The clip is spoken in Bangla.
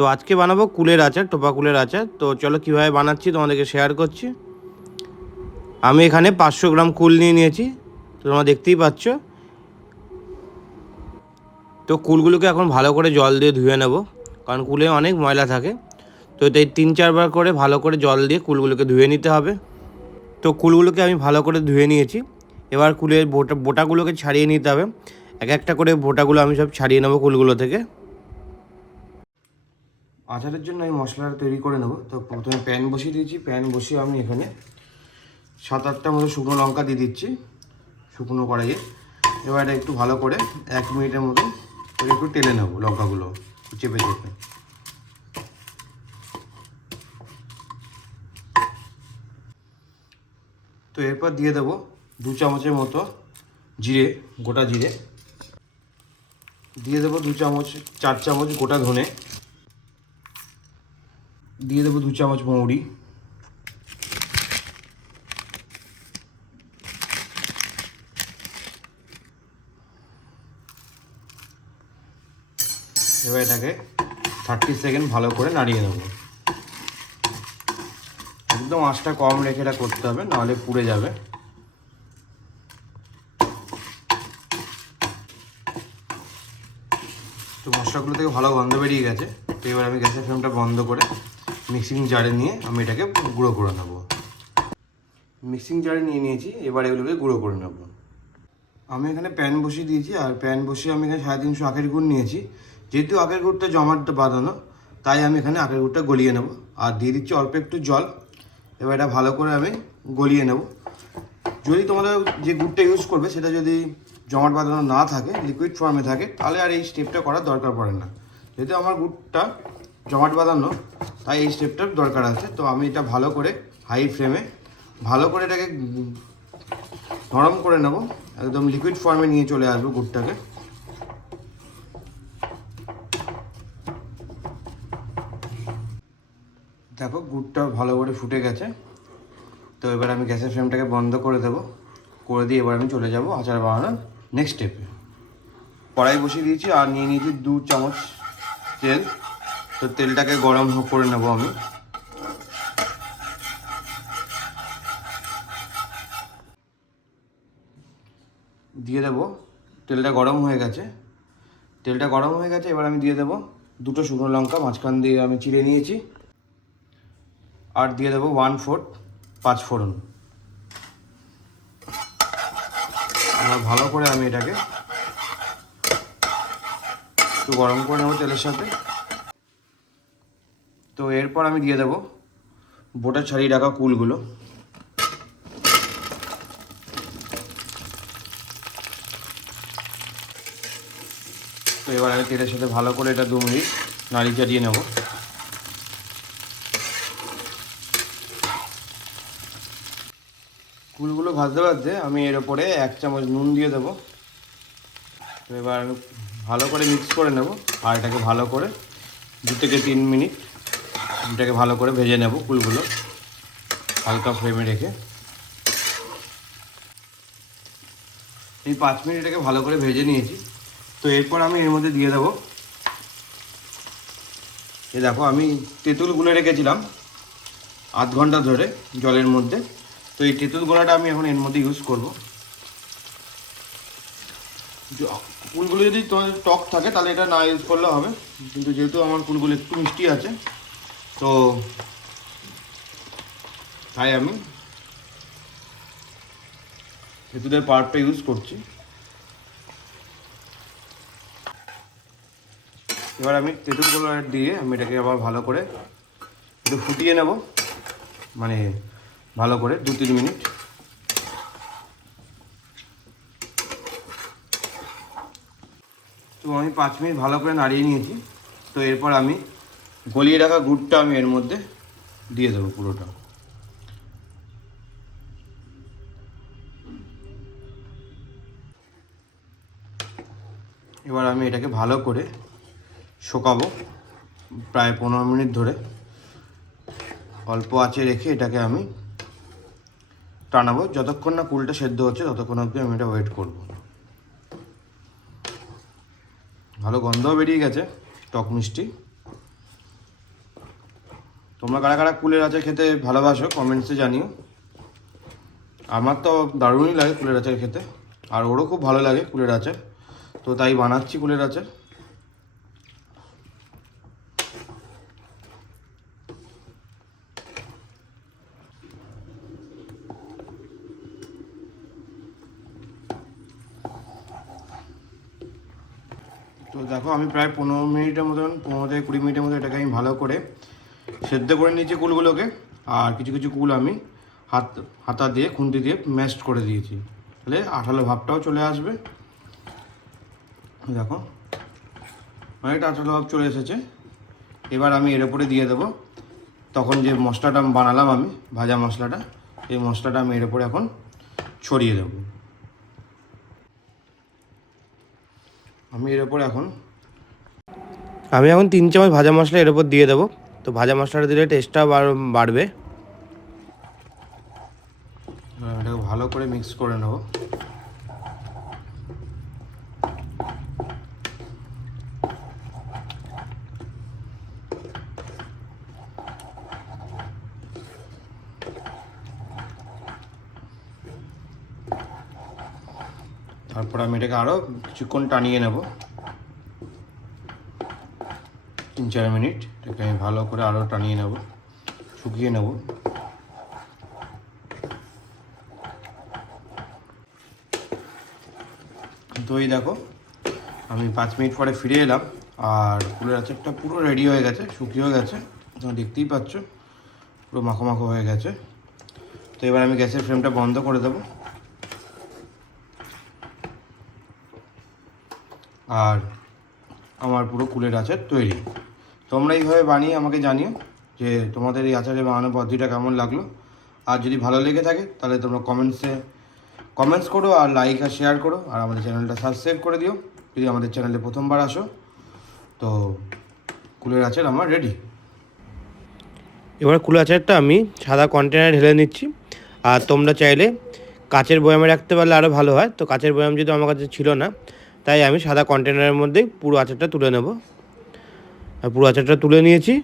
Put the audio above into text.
তো আজকে বানাবো কুলের আচার, টোপা কুলের আচার। তো চলো কীভাবে বানাচ্ছি তোমাদেরকে শেয়ার করছি। আমি এখানে পাঁচশো গ্রাম কুল নিয়ে নিয়েছি, তো তোমরা দেখতেই পাচ্ছ। তো কুলগুলোকে এখন ভালো করে জল দিয়ে ধুয়ে নেব, কারণ কুলে অনেক ময়লা থাকে। তো তাই তিন চারবার করে ভালো করে জল দিয়ে কুলগুলোকে ধুয়ে নিতে হবে। তো কুলগুলোকে আমি ভালো করে ধুয়ে নিয়েছি। এবার কুলের বোটা, বোটাগুলোকে ছাড়িয়ে নিতে হবে। এক একটা করে বোটাগুলো আমি সব ছাড়িয়ে নেব কুলগুলো থেকে। আচারের জন্য আমি মশলাটা তৈরি করে নেব। তো প্রথমে প্যান বসিয়ে দিয়েছি। প্যান বসিয়ে আমি এখানে সাত আটটা মতো শুকনো লঙ্কা দিয়ে দিচ্ছি শুকনো কড়াইয়ে। এবার এটা একটু ভালো করে এক মিনিটের মতো একটু টেলে নেব লঙ্কাগুলো চেপে চেপে। তো এরপর দিয়ে দেবো দু চামচের মতো জিরে, গোটা জিরে। দিয়ে দেবো দু চামচ, চার চামচ গোটা ধনে। দিয়ে দেবো দু চামচ মৌরি। এবার এটাকে থার্টি সেকেন্ড ভালো করে নাড়িয়ে নেব একদম আঁচটা কম রেখে এটা করতে হবে, নাহলে পুড়ে যাবে। তো মশলাগুলো থেকে ভালো গন্ধ বেরিয়ে গেছে, তো এবার আমি গ্যাসের ফ্লেমটা বন্ধ করে মিক্সিং জারে নিয়ে আমি এটাকে গুঁড়ো করে নেব। মিক্সিং জারে নিয়ে নিয়েছি, এবার এগুলোকে গুঁড়ো করে নেব। আমি এখানে প্যান বসিয়ে দিয়েছি, আর প্যান বসিয়ে আমি এখানে সাড়ে তিনশো আখের গুড় নিয়েছি। যেহেতু আখের গুড়টা জমাট বাঁধানো, তাই আমি এখানে আখের গুড়টা গলিয়ে নেব। আর দিয়ে দিচ্ছি অল্প একটু জল, এবার এটা ভালো করে আমি গলিয়ে নেব। যদি তোমাদের যে গুড়টা ইউজ করবে, সেটা যদি জমাট বাঁধানো না থাকে লিকুইড ফর্মে থাকে, তাহলে আর এই স্টেপটা করার দরকার পড়ে না। যেহেতু আমার গুড়টা জমাট বাঁধানো, তাই এই স্টেপটার দরকার আছে। তো আমি এটা ভালো করে হাই ফ্লেমে ভালো করে এটাকে নরম করে নেব। একদম লিকুইড ফর্মে নিয়ে চলে আসব গুড়টাকে। দেখো, গুড়টা ভালো করে ফুটে গেছে। তো এবার আমি গ্যাসের ফ্লেমটাকে বন্ধ করে দেব। করে দিয়ে এবার আমি চলে যাব আচার বানানোর নেক্সট স্টেপে কড়াই বসিয়ে দিয়েছি, আর নিয়ে নিয়েছি দু চামচ তেল। তো তেলটাকে গরম করে নেব আমি। দিয়ে দেবো। তেলটা গরম হয়ে গেছে। তেলটা গরম হয়ে গেছে, এবার আমি দিয়ে দেবো দুটো শুকনো লঙ্কা, মাঝখান দিয়ে আমি চিড়ে নিয়েছি। আর দিয়ে দেবো ওয়ান ফোর্থ পাঁচ ফোড়ন। ভালো করে আমি এটাকে একটু গরম করে নেব তেলের সাথে। তো এরপর আমি দিয়ে দেবো বোটা ছাড়িয়ে রাখা কুলগুলো। তো এবার আমি তেলের সাথে ভালো করে এটা দু মিনিট নাড়ি চাড়িয়ে নেব। কুলগুলো ভাজতে ভাজতে আমি এর ওপরে এক চামচ নুন দিয়ে দেবো। তো এবার আমি ভালো করে মিক্স করে নেব, আর এটাকে ভালো করে দু থেকে তিন মিনিট। এটাকে ভালো করে ভেজে নেব কুলগুলো হালকা ফ্লেমে রেখে। এই পাঁচ মিনিট এটাকে ভালো করে ভেজে নিয়েছি। তো এরপর আমি এর মধ্যে দিয়ে দেবো। এ দেখো, আমি তেঁতুল গুলে রেখেছিলাম আধ ঘণ্টা ধরে জলের মধ্যে। তো এই তেঁতুল গোলাটা আমি এখন এর মধ্যে ইউজ করব। কুলগুলো যদি তোমার টক থাকে, তাহলে এটা না ইউজ করলে হবে। কিন্তু যেহেতু আমার কুলগুলো একটু মিষ্টি আছে তো তাই আমি তেঁতুলের পার্টটা ইউজ করছি। এবার আমি তেঁতুল গোলা দিয়ে আমি এটাকে আবার ভালো করে একটু ফুটিয়ে নেব। মানে ভালো করে দু তিন মিনিট। তো আমি পাঁচ মিনিট ভালো করে নাড়িয়ে নিয়েছি। তো এরপর আমি গলিয়ে রাখা গুড়টা আমি এর মধ্যে দিয়ে দেবো পুরোটা। এবার আমি এটাকে ভালো করে শোকাবো প্রায় পনেরো মিনিট ধরে। অল্প আঁচে রেখে এটাকে আমি টানাবো। যতক্ষণ না কুলটা সেদ্ধ হচ্ছে ততক্ষণ অবধি আমি এটা ওয়েট করব। ভালো গন্ধও বেরিয়ে গেছে, টক মিষ্টি। তোমরা কারা কারা কুলের আচার খেতে ভালোবাসো কমেন্টসে জানিও। আমার তো দারুণই লাগে কুলের আচার খেতে, আর ওরও খুব ভালো লাগে কুলের আচার। তো তাই বানাচ্ছি কুলের আচার। তো দেখো, আমি প্রায় পনেরো মিনিটের মতন, পনেরো থেকে কুড়ি মিনিটের মতো এটাকে আমি ভালো করে সেদ্ধ করে নিয়েছি কুলগুলোকে, আর কিছু কিছু কুল আমি হাত, হাতা দিয়ে, খুন্তি দিয়ে ম্যাশড করে দিয়েছি। তাহলে আঠালো ভাবটাও চলে আসবে। দেখো, অনেকটা আঠালো ভাব চলে এসেছে। এবার আমি এর উপরে দিয়ে দেবো। তখন যে মশলাটা বানালাম আমি, ভাজা মশলাটা এই মশলাটা আমি এর উপরে এখন ছড়িয়ে দেবো। আমি এর উপর এখন আমি এখন তিন চামচ ভাজা মশলা এর উপর দিয়ে দেবো। তো ভাজা মশলাটা দিলে টেস্টটা বাড়বে। এটাকে ভালো করে মিক্স করে নেব। তারপর আমি এটাকে আরও কিছুক্ষণ টানিয়ে নেব। তিন চার মিনিট। এটাকে আমি ভালো করে আরও টানিয়ে নেব, শুকিয়ে নেব। দই দেখো, আমি পাঁচ মিনিট পরে ফিরে এলাম, আর ফুলের আচারটা পুরো রেডি হয়ে গেছে, শুকিয়েও গেছে। তোমরা দেখতেই পাচ্ছ, পুরো মাখো মাখো হয়ে গেছে। তো এবার আমি গ্যাসের ফ্লেমটা বন্ধ করে দেবো। আর আমার পুরো কুলের আচার তৈরি। তোমরা এইভাবে বানিয়ে আমাকে জানিও যে তোমাদের এই আচারের বানানোর পদ্ধতিটা কেমন লাগল। আর যদি ভালো লেগে থাকে, তাহলে তোমরা কমেন্টসে কমেন্টস করো আর লাইক আর শেয়ার করো। আর আমাদের চ্যানেলটা সাবস্ক্রাইব করে দিও, যদি আমাদের চ্যানেলে প্রথমবার আসো। তো কুলের আচার আমার রেডি এবার কুলের আচারটা আমি সাদা কন্টেনারে ঢেলে নিচ্ছি। আর তোমরা চাইলে কাচের বয়ামে রাখতে পারলে আরও ভালো হয়। তো কাচের বয়াম যদি আমার কাছে ছিল না, তাই আমি সাদা কন্টেনারের মধ্যেই পুরো আচারটা তুলে নেব। আর পুরো আচারটা তুলে নিয়েছি।